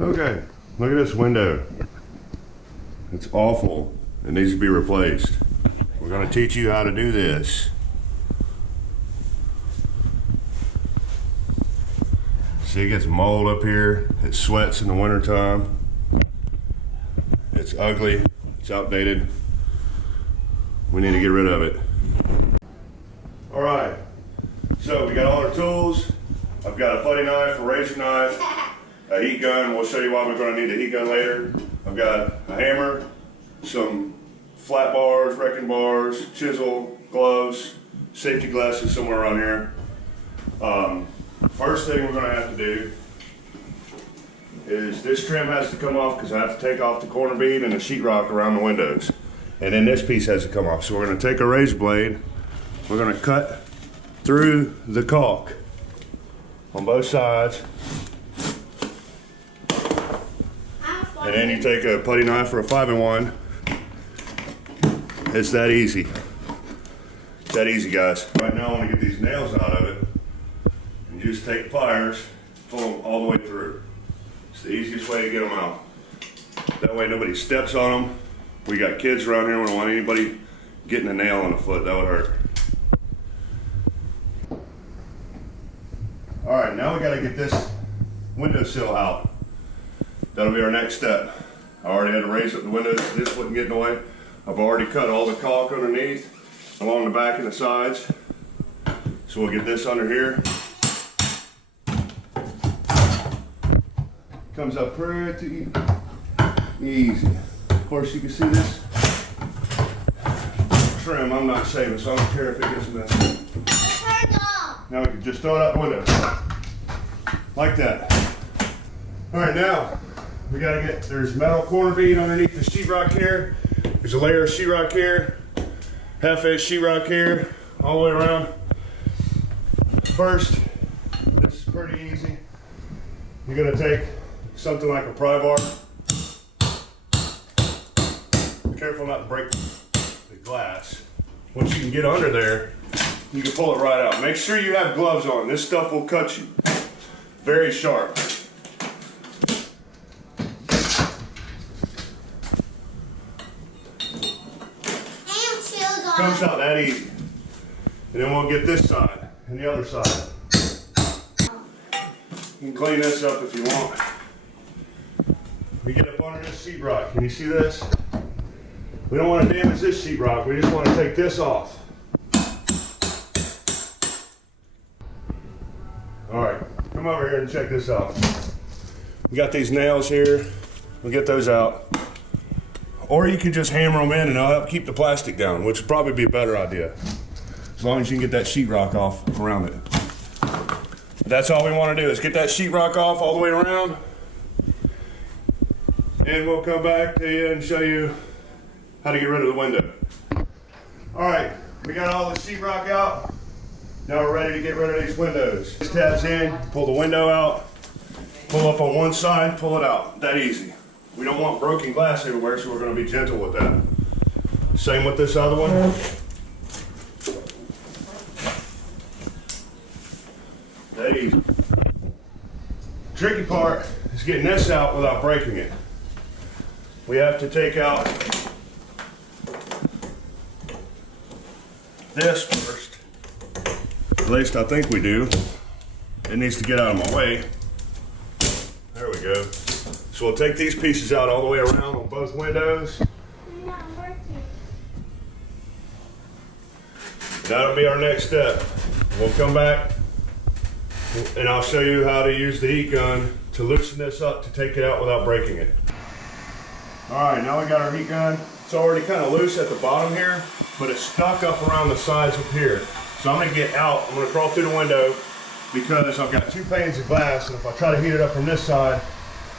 Okay, look at this window. It's awful. It needs to be replaced. We're going to teach you how to do this. See, it gets mold up here. It sweats in the wintertime. It's ugly. It's outdated. We need to get rid of it. All right, so we got all our tools. I've got a putty knife, a razor knife, a heat gun. We'll show you why we're going to need a heat gun later. I've got a hammer, some flat bars, wrecking bars, chisel, gloves, safety glasses somewhere around here. First thing we're going to have to do is this trim has to come off because I have to take off the corner bead and the sheetrock around the windows. And then this piece has to come off. So we're going to take a razor blade, we're going to cut through the caulk on both sides. And then you take a putty knife or a 5-in-1. It's that easy. It's that easy, guys. Right now I want to get these nails out of it. And you just take pliers, pull them all the way through. It's the easiest way to get them out. That way nobody steps on them. We got kids around here. We don't want anybody getting a nail on the foot. That would hurt. All right, now we got to get this windowsill out. That'll be our next step. I already had to raise up the windows. This wouldn't get in the way. I've already cut all the caulk underneath, along the back and the sides. So we'll get this under here. Comes up pretty easy. Of course, you can see this trim I'm not saving, so I don't care if it gets messy. Now we can just throw it out the window. Like that. All right, now we gotta get, there's metal corner bead underneath the sheetrock here. There's a layer of sheetrock here, half-inch sheetrock here, all the way around. First, this is pretty easy. You're gonna take something like a pry bar. Be careful not to break the glass. Once you can get under there, you can pull it right out. Make sure you have gloves on. This stuff will cut you. Very sharp. Comes out that easy. And then we'll get this side and the other side. You can clean this up if you want. We get up under this sheetrock. Can you see this? We don't want to damage this sheetrock. We just want to take this off. All right, come over here and check this out. We got these nails here. We'll get those out. Or you could just hammer them in and it'll help keep the plastic down, which would probably be a better idea. As long as you can get that sheetrock off around it. But that's all we want to do is get that sheetrock off all the way around. And we'll come back to you and show you how to get rid of the window. All right, we got all the sheetrock out. Now we're ready to get rid of these windows. This tabs in, pull the window out, pull up on one side, pull it out. That easy. We don't want broken glass everywhere, so we're going to be gentle with that. Same with this other one. That easy. Tricky part is getting this out without breaking it. We have to take out this first. At least I think we do. It needs to get out of my way. There we go. So we'll take these pieces out all the way around on both windows. Not working. That'll be our next step. We'll come back and I'll show you how to use the heat gun to loosen this up to take it out without breaking it. All right, now we got our heat gun. It's already kind of loose at the bottom here, but it's stuck up around the sides up here. So I'm gonna get out, I'm gonna crawl through the window because I've got 2 panes of glass, and if I try to heat it up from this side,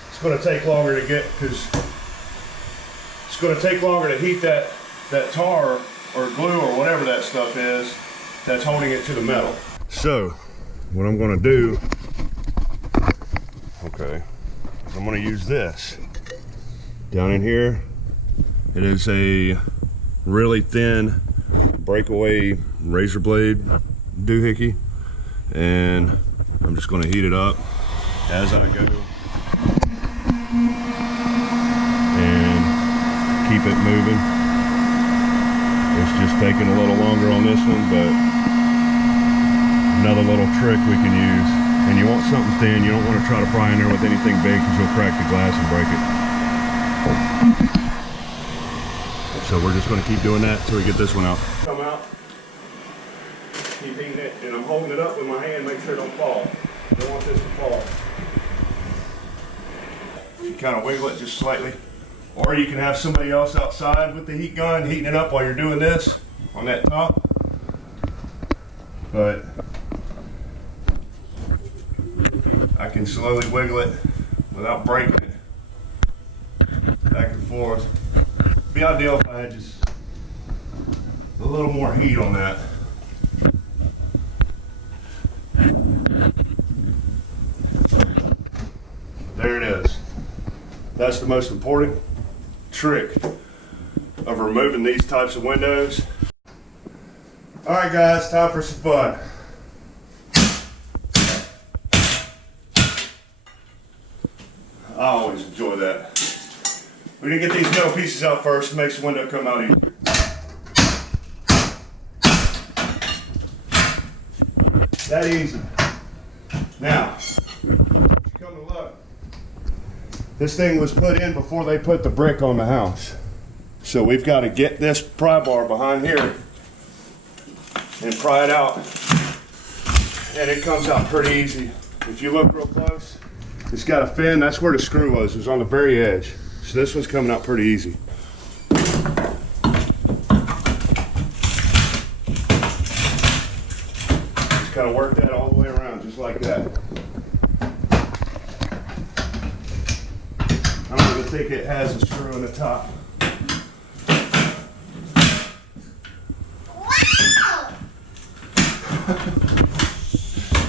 it's gonna take longer to get, because it's gonna take longer to heat that tar or glue or whatever that stuff is that's holding it to the metal. So, what I'm gonna do, okay, is I'm gonna use this. Down in here, it is a really thin breakaway razor blade doohickey, and I'm just going to heat it up as I go. keep it moving. It's just taking a little longer on this one, but another little trick we can use. And you want something thin. You don't want to try to pry in there with anything big because you'll crack the glass and break it. So we're just going to keep doing that until we get this one out. Come out. Keep eating it, and I'm holding it up with my hand, make sure it don't fall. Don't want this to fall. You kind of wiggle it just slightly. Or you can have somebody else outside with the heat gun heating it up while you're doing this on that top. But I can slowly wiggle it without breaking it. Back and forth. It'd be ideal if I had just a little more heat on that. There it is. That's the most important trick of removing these types of windows. All right, guys, time for some fun. I always enjoy that. We're gonna get these metal pieces out first to make the window come out easier. That easy. Now, come and look. This thing was put in before they put the brick on the house. So we've got to get this pry bar behind here and pry it out. And it comes out pretty easy. If you look real close, it's got a fin. That's where the screw was. It was on the very edge. So this one's coming out pretty easy. Just kind of work that all the way around, just like that. I don't even think it has a screw in the top. Wow!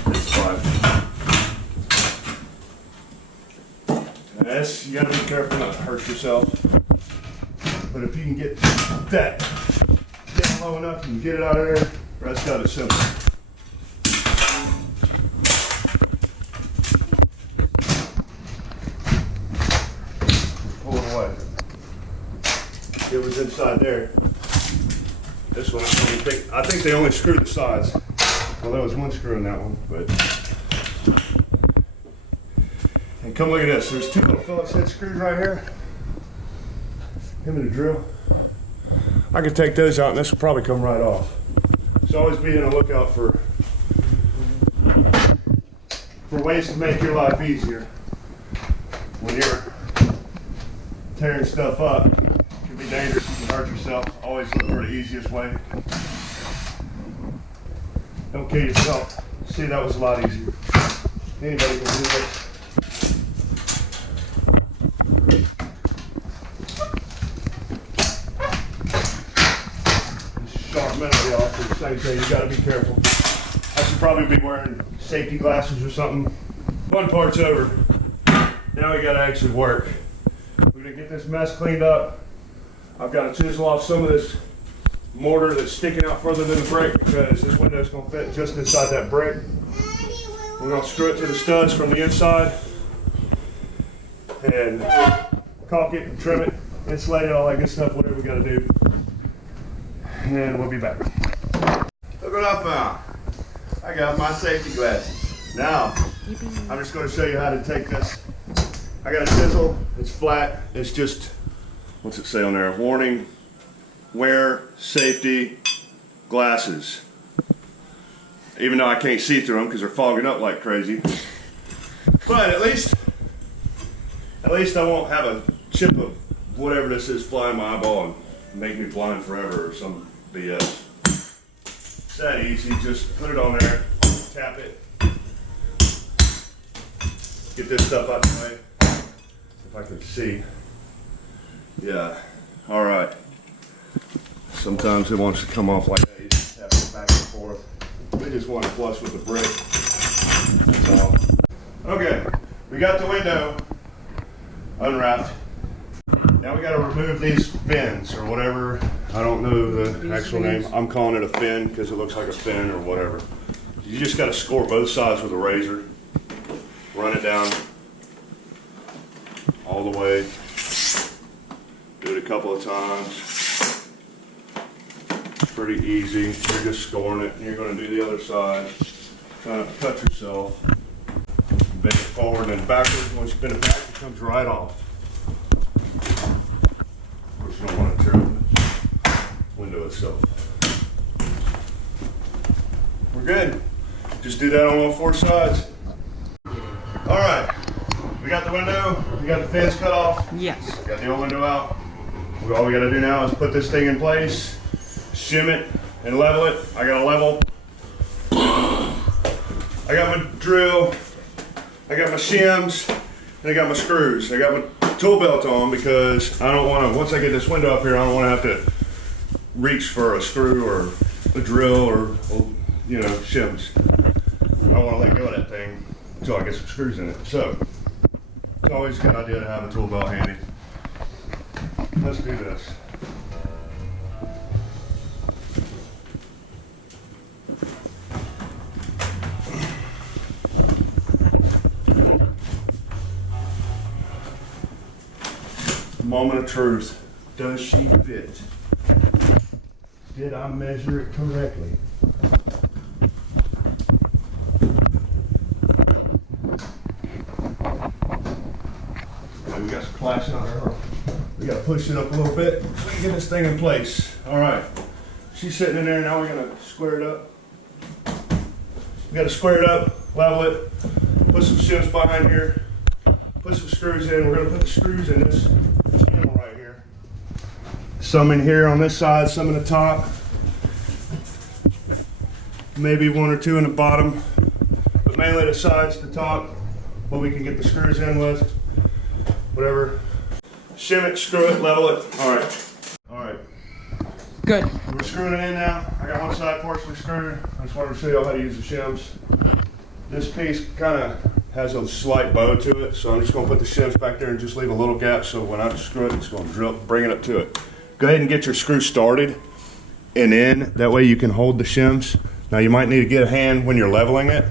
It's fine. This, you gotta be careful not to hurt yourself. But if you can get that down low enough, you can get it out of there. The rest of it's simple. Pull it away. It was inside there. This one, I think they only screwed the sides. Well, there was one screw in that one, but. And come look at this. There's two little Phillips head screws right here. Give me the drill. I could take those out and this will probably come right off. So always be on the lookout for ways to make your life easier. When you're tearing stuff up, it can be dangerous, you can hurt yourself. Always look for the easiest way. Don't kill yourself. See, that was a lot easier. Anybody can do this. Sharp metal, y'all, for the same thing. You gotta be careful. I should probably be wearing safety glasses or something. Fun part's over. Now we gotta actually work. We're gonna get this mess cleaned up. I've got to chisel off some of this mortar that's sticking out further than the brick because this window's gonna fit just inside that brick. We're gonna screw it to the studs from the inside and caulk it and trim it, insulate it, all that good stuff, whatever we gotta do. And we'll be back. Look what I found. I got my safety glasses. Now, I'm just going to show you how to take this. I got a chisel. It's flat. It's just, what's it say on there? Warning, wear safety glasses. Even though I can't see through them because they're fogging up like crazy. But at least I won't have a chip of whatever this is fly in my eyeball and make me blind forever or some BS. It's that easy. Just put it on there, tap it, get this stuff out of the way. If I can see. Yeah. All right. Sometimes it wants to come off like that. You just tap it back and forth. We just want to flush with the brick. That's all. Okay. We got the window unwrapped. Now we got to remove these fins or whatever. I don't know the actual name. I'm calling it a fin because it looks like a fin or whatever. You just got to score both sides with a razor. Run it down all the way. Do it a couple couple of times. Pretty easy. You're just scoring it, and you're going to do the other side. Try not to cut yourself. Bend it forward and backwards. Once you bend it back, it comes right off. Of course, you don't want to tear the window itself. We're good. Just do that on all four sides. All right. We got the window. We got the fence cut off. Yes. Got the old window out. All we got to do now is put this thing in place, shim it, and level it. I got a level. I got my drill. I got my shims, and I got my screws. I got my tool belt on because I don't want to, once I get this window up here, I don't want to have to reach for a screw or a drill or you know, shims. I don't want to let go of that thing until I get some screws in it. So, it's always a good idea to have a tool belt handy. Let's do this. Moment of truth. Does she fit? Did I measure it correctly? We got some clashing on her. We got to push it up a little bit so we can get this thing in place. All right. She's sitting in there. Now we're going to square it up. We got to square it up, level it, put some shims behind here, put some screws in. We're going to put the screws in this channel right here. Some in here on this side, some in the top. Maybe one or two in the bottom, but mainly the sides, the top, what we can get the screws in with. Whatever. Shim it, screw it, level it. All right. Good. We're screwing it in now. I got one side partially screwed. I just wanted to show you how to use the shims. This piece kind of has a slight bow to it, so I'm just going to put the shims back there and just leave a little gap so when I screw it, it's going to drill, bring it up to it. Go ahead and get your screw started and in. That way you can hold the shims. Now you might need to get a hand when you're leveling it,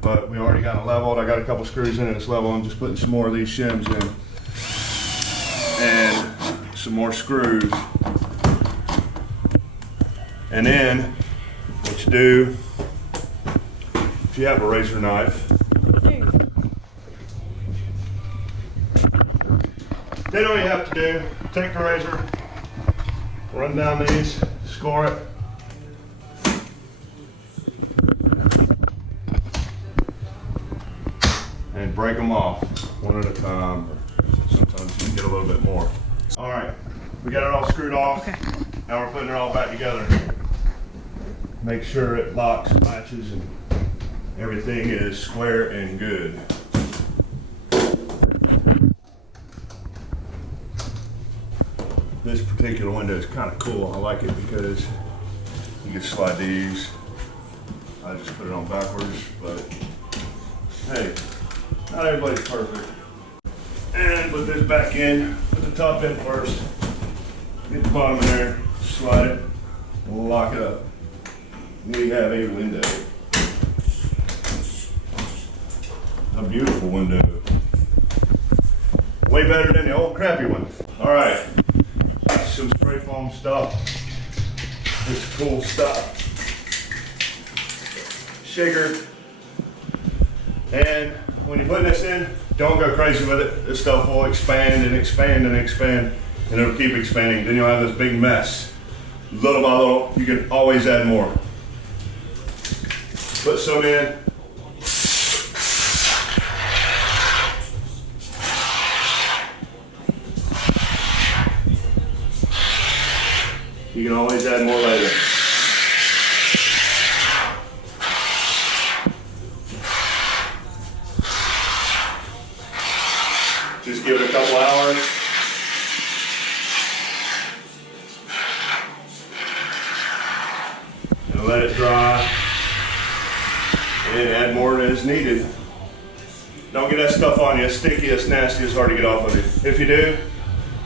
but we already got it leveled. I got a couple screws in it. It's level. I'm just putting some more of these shims in and some more screws. And then what you do, if you have a razor knife, then all you have to do, take the razor, run down these, score it. And break them off one at a time, or sometimes you can get a little bit more. All right, we got it all screwed off. Okay. Now we're putting it all back together. Make sure it locks, matches, and everything is square and good. This particular window is kind of cool. I like it because you can slide these. I just put it on backwards, but hey, not everybody's perfect. And put this back in, put the top in first, get the bottom in there, slide it, and lock it up. We have a window. A beautiful window. Way better than the old crappy one. All right, some spray foam stuff. This is cool stuff. Shaker. And when you're putting this in, don't go crazy with it. This stuff will expand and expand and expand, and it'll keep expanding. Then you'll have this big mess. Little by little, you can always add more. Put some in. You can always add more later. Just give it a couple hours. And let it dry. And add more as needed. Don't get that stuff on you. It's sticky, it's nasty, it's hard to get off of you. If you do,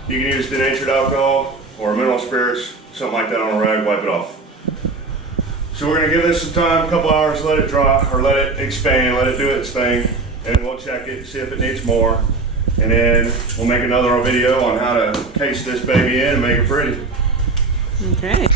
you can use denatured alcohol or mineral spirits, something like that on a rag, wipe it off. So we're gonna give this some time, a couple hours, let it dry, or let it expand, let it do its thing, and we'll check it, see if it needs more. And then we'll make another video on how to case this baby in and make it pretty. Okay.